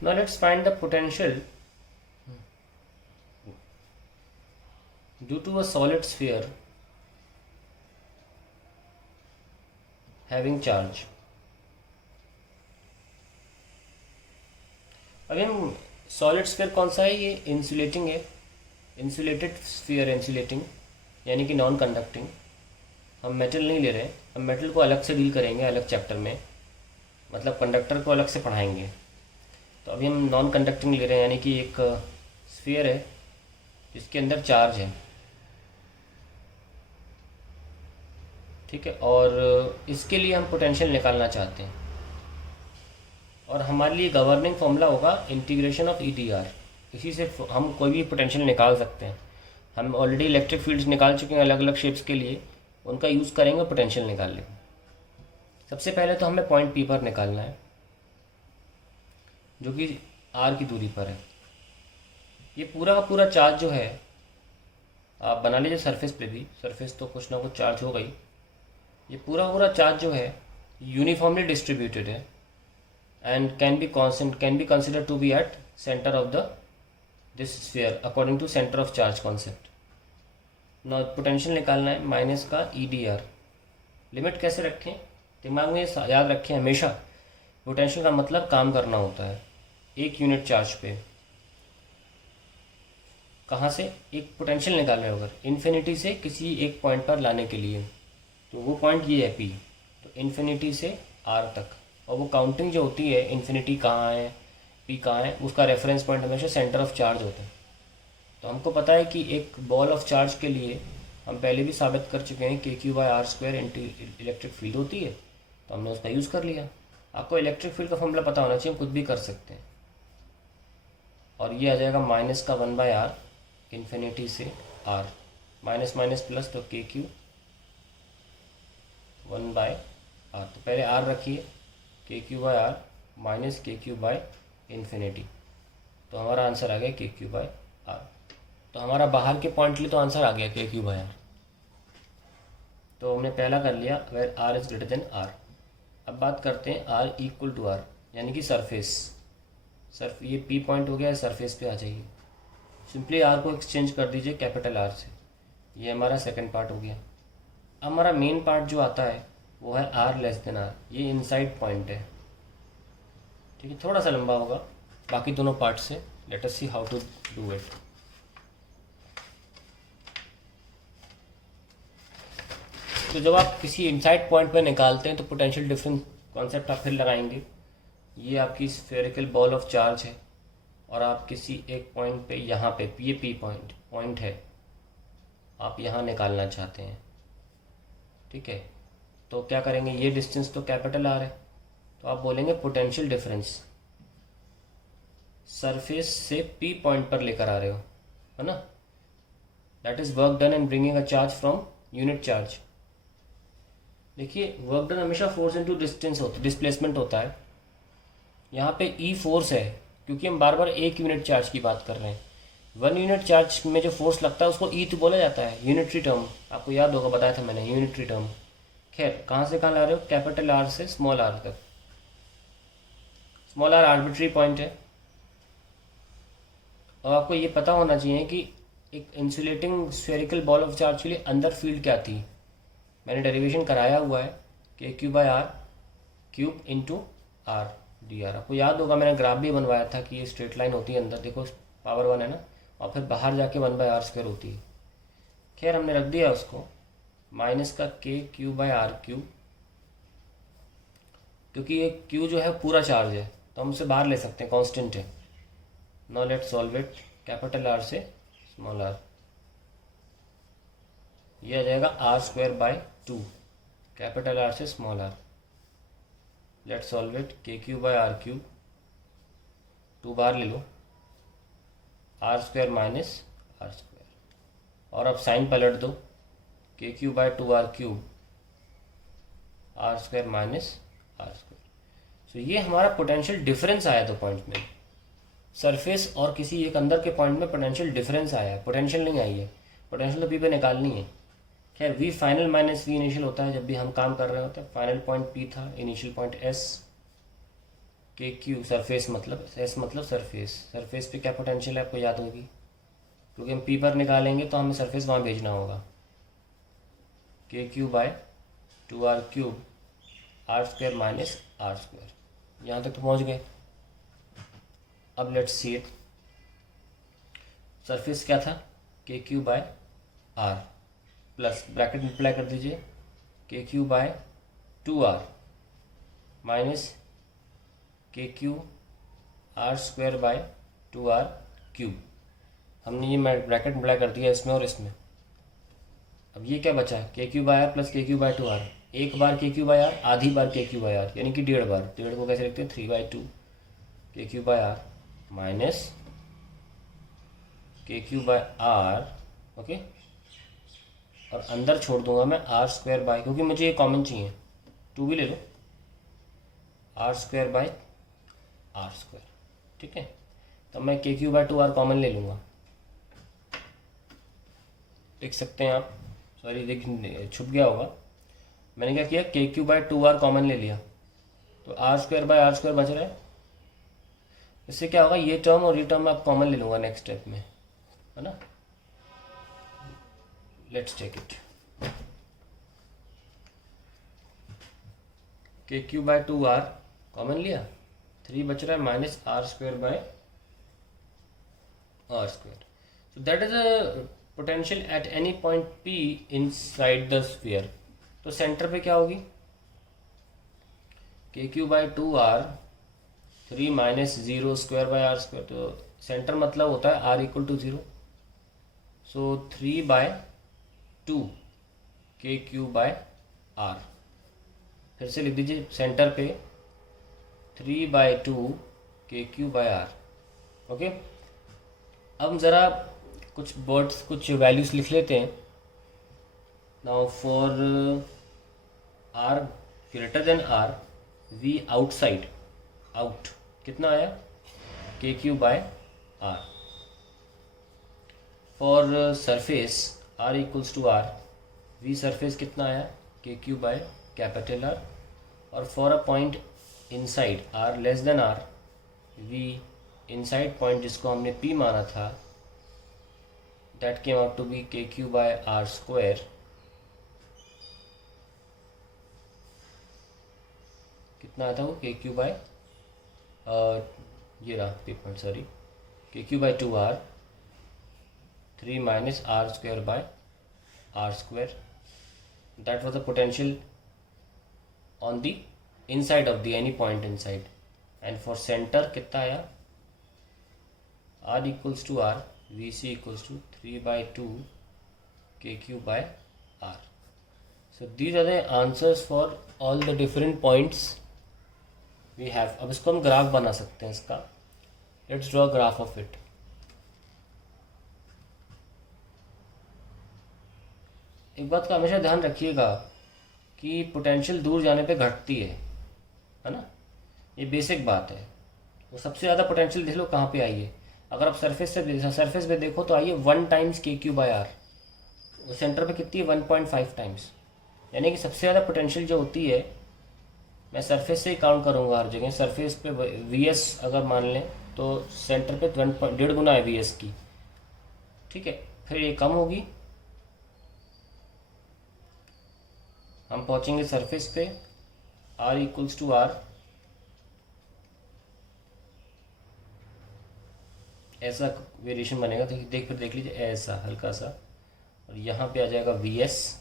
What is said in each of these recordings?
Now let's find the potential due to a solid sphere having charge. Again solid sphere कौन सा है? ये insulating है, insulated sphere, insulating यानी कि नॉन कंडक्टिंग। हम मेटल नहीं ले रहे हैं, हम मेटल को अलग से डील करेंगे अलग चैप्टर में, मतलब कंडक्टर को अलग से पढ़ाएंगे। तो अभी हम नॉन कंडक्टिंग ले रहे हैं, यानी कि एक स्फीयर है जिसके अंदर चार्ज है, ठीक है, और इसके लिए हम पोटेंशियल निकालना चाहते हैं, और हमारे लिए गवर्निंग फॉर्मूला होगा integration of E T R. इसी से हम कोई भी पोटेंशियल निकाल सकते हैं। हम ऑलरेडी इलेक्ट्रिक फील्ड्स निकाल चुके हैं अलग अलग शेप्स के लिए, उनका यूज़ करेंगे पोटेंशियल निकालने में। सबसे पहले तो हमें पॉइंट पी पर निकालना है, जो कि आर की दूरी पर है। ये पूरा का पूरा चार्ज जो है, आप बना लीजिए सरफेस पे भी, सरफेस तो कुछ ना कुछ चार्ज हो गई। ये पूरा का पूरा चार्ज जो है यूनिफॉर्मली डिस्ट्रीब्यूटेड है and can be considered to be at center of this sphere according to center of charge concept. now potential निकालना है माइनस का EDR। लिमिट कैसे रखें? दिमाग में याद रखें हमेशा, पोटेंशियल का मतलब काम करना होता है एक यूनिट चार्ज पे। कहाँ से एक पोटेंशियल निकाल रहे हो अगर इन्फिनिटी से किसी एक पॉइंट पर लाने के लिए, तो वो पॉइंट ये है P, तो इन्फिनिटी से R तक। और वो काउंटिंग जो होती है इन्फिनिटी कहाँ है, पी कहाँ है, उसका रेफरेंस पॉइंट हमेशा सेंटर ऑफ चार्ज होता है। तो हमको पता है कि एक बॉल ऑफ चार्ज के लिए हम पहले भी साबित कर चुके हैं KQ/R² इलेक्ट्रिक फील्ड होती है, तो हमने उसका यूज़ कर लिया। आपको इलेक्ट्रिक फील्ड का फॉर्मूला पता होना चाहिए, हम कुछ भी कर सकते हैं। और ये आ जाएगा माइनस का 1/R इन्फिनिटी से R, माइनस माइनस प्लस, तो KQ 1/R। तो पहले R रखिए, KQ/R माइनस KQ/इन्फिनिटी, तो हमारा आंसर आ गया KQ/R। तो हमारा बाहर के पॉइंट लिए तो आंसर आ गया KQ/R। तो हमने पहला कर लिया where R is greater than R। अब बात करते हैं R इक्वल टू R, यानी कि सरफेस। ये P पॉइंट हो गया, सरफेस पे आ जाइए। सिंपली R को एक्सचेंज कर दीजिए कैपिटल R से, ये हमारा सेकंड पार्ट हो गया। अब हमारा मेन पार्ट जो आता है वो है R लेस देन R, ये इनसाइड पॉइंट है, ठीक है, थोड़ा सा लंबा होगा बाकी दोनों पार्ट से। Let us see how to do it. तो जब आप किसी इनसाइड पॉइंट पर निकालते हैं तो पोटेंशियल डिफरेंस कॉन्सेप्ट आप फिर लगाएंगे। ये आपकी स्फेरिकल बॉल ऑफ चार्ज है, और आप किसी एक पॉइंट पे, यहाँ पे ये पी पॉइंट है, आप यहाँ निकालना चाहते हैं, ठीक है। तो क्या करेंगे, ये डिस्टेंस तो कैपिटल R है, तो आप बोलेंगे पोटेंशियल डिफरेंस सरफेस से P पॉइंट पर लेकर आ रहे हो, है ना, that is work done and bringing a charge from unit charge. देखिए वर्क डन हमेशा फोर्स इनटू डिस्टेंस होता है, डिस्प्लेसमेंट होता है। यहाँ पे E फोर्स है, क्योंकि हम बार बार एक यूनिट चार्ज की बात कर रहे हैं। 1 यूनिट चार्ज में जो फोर्स लगता है उसको E तो बोला जाता है, यूनिटरी टर्म, आपको याद होगा बताया था मैंने, यूनिटरी टर्म। खैर कहाँ से कहाँ ला रहे हो, कैपिटल R से स्मॉल r तक। स्मॉल r आर्बिट्री पॉइंट है, और आपको ये पता होना चाहिए कि एक insulating spherical ball of charge के लिए अंदर फील्ड क्या थी। मैंने डेरिवेशन कराया हुआ है KQ/R cube into R dr। आपको याद होगा मैंने ग्राफ भी बनवाया था कि ये स्ट्रेट लाइन होती है, अंदर देखो पावर 1 है ना, और फिर बाहर जाके 1/R² होती है। खैर हमने रख दिया उसको माइनस का KQ/R³, क्योंकि ये Q जो है पूरा चार्ज है तो हम उसे बाहर ले सकते हैं, कांस्टेंट है। Now let solve it, capital R से स्मॉल r, ये आ जाएगा R²/2, कैपिटल R से small r। Let solve it, KQ/R³, 2 बार ले लो, R² माइनस R², और अब साइन पलट दो, KQ/2R³ R² माइनस R²। सो ये हमारा पोटेंशियल डिफरेंस आया दो पॉइंट में, सरफेस और किसी एक अंदर के पॉइंट में पोटेंशियल डिफरेंस आया है, पोटेंशियल नहीं आई है। पोटेंशियल तो P पे निकालनी है। खैर V final minus V initial होता है जब भी हम काम कर रहे होते हैं। फाइनल पॉइंट P था, इनिशियल पॉइंट S, के क्यू सरफेस मतलब एस मतलब सरफेस, सरफेस पे क्या पोटेंशियल है आपको याद होगी, क्योंकि हम पी पर निकालेंगे तो हमें सरफेस वहाँ भेजना होगा। K Q by 2r cube r square minus r square. यहाँ तक तो पहुँच गए। अब लेट्स सी इट। सरफेस क्या था, K Q by r plus bracket में अप्लाई कर दीजिए, K Q by 2r minus K Q r square by 2r cube. हमने ये ब्रैकेट अप्लाई कर दिया इसमें और इसमें। अब ये क्या बचा, के क्यू बाय आर प्लस के क्यू बाय 2r। एक बार के क्यू बाय आर, आधी बार के क्यू बाय आर, यानी कि 1.5 बार। 1.5 को कैसे लिखते हैं, 3/2 K Q by are minus K Q by are, okay. और अंदर छोड़ दूंगा मैं आर स्क्वायर बाय, क्योंकि मुझे ये कॉमन चाहिए, 2 भी ले लो, R square by are square, ठीक है। तो मैं के क्यू बाय 2r कॉमन ले लूँगा, लिख सकते हैं आप। सॉरी देख छुप गया होगा। मैंने क्या किया, के क्यू बाय 2r कॉमन ले लिया, तो r square by are square बच रहा है। इससे क्या होगा, ये टर्म और ये टर्म आप कॉमन ले लूँगा नेक्स्ट स्टेप में, है ना। Let's take it. K Q by 2r common लिया, 3 बच रहा है minus r square by are square. So that is a potential at any point P inside the sphere. तो सेंटर पे क्या होगी, K Q by 2r 3 minus 0 square by are square. तो centre मतलब होता है r equal to 0। So 3/2 K Q by are. फिर से लिख दीजिए, सेंटर पे 3/2 K Q by are, okay. अब हम ज़रा कुछ वर्ड्स, कुछ वैल्यूज़ लिख लेते हैं। Now for r greater than r, V outside, out कितना आया, K Q by r. For surface r equals to r, V surface कितना आया, K Q by capital r. और for a point inside r less than r, V inside point जिसको हमने P माना था, that came out to be K Q by are square. कितना आता वो, के क्यू बाय ये रहा paper, sorry, K Q by 2r 3 minus r square by are square. That was the potential on the inside of the any point inside. And for centre कितना आया, r equals to r, vc equals to 3/2 K Q by r. So these are the answers for all the different points we have. अब इसको हम graph बना सकते हैं इसका। Let's draw a graph of it. एक बात का हमेशा ध्यान रखिएगा कि पोटेंशियल दूर जाने पे घटती है ना। ये बेसिक बात है। तो सबसे ज़्यादा पोटेंशियल देख लो कहाँ पे आई है। अगर आप सरफेस पे देखो तो आइए 1 टाइम्स के क्यू बाय आर। सेंटर पे कितनी है, 1.5 टाइम्स। यानी कि सबसे ज़्यादा पोटेंशियल जो होती है, मैं सरफेस से ही काउंट करूँगा हर जगह। सरफेस पे वीएस अगर मान लें तो सेंटर पे 1.5 गुना है वीएस की, ठीक है। फिर ये कम होगी, हम पहुँचेंगे सरफेस पे, r इक्वल्स टू आर, ऐसा वेरिएशन बनेगा। तो देख लीजिए ऐसा हल्का सा, और यहाँ पे आ जाएगा VS.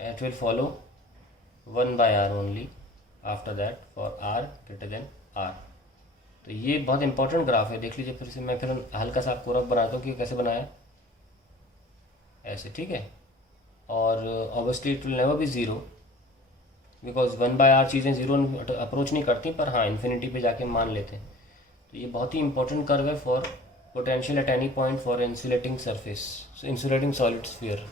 It will follow 1/r only after that for r greater than r. तो ये बहुत इंपॉर्टेंट ग्राफ है, देख लीजिए फिर से। मैं फिर हल्का सा आपको रफ बनाता हूँ कि कैसे बनाया, ऐसे, ठीक है। और obviously it will never be zero, because 1/r चीज़ें ज़ीरो अप्रोच नहीं करती, पर हाँ इन्फिनिटी पे जाके मान लेते हैं। तो ये बहुत ही इंपॉर्टेंट कर्व है for potential at any point for insulating surface, insulating solid sphere.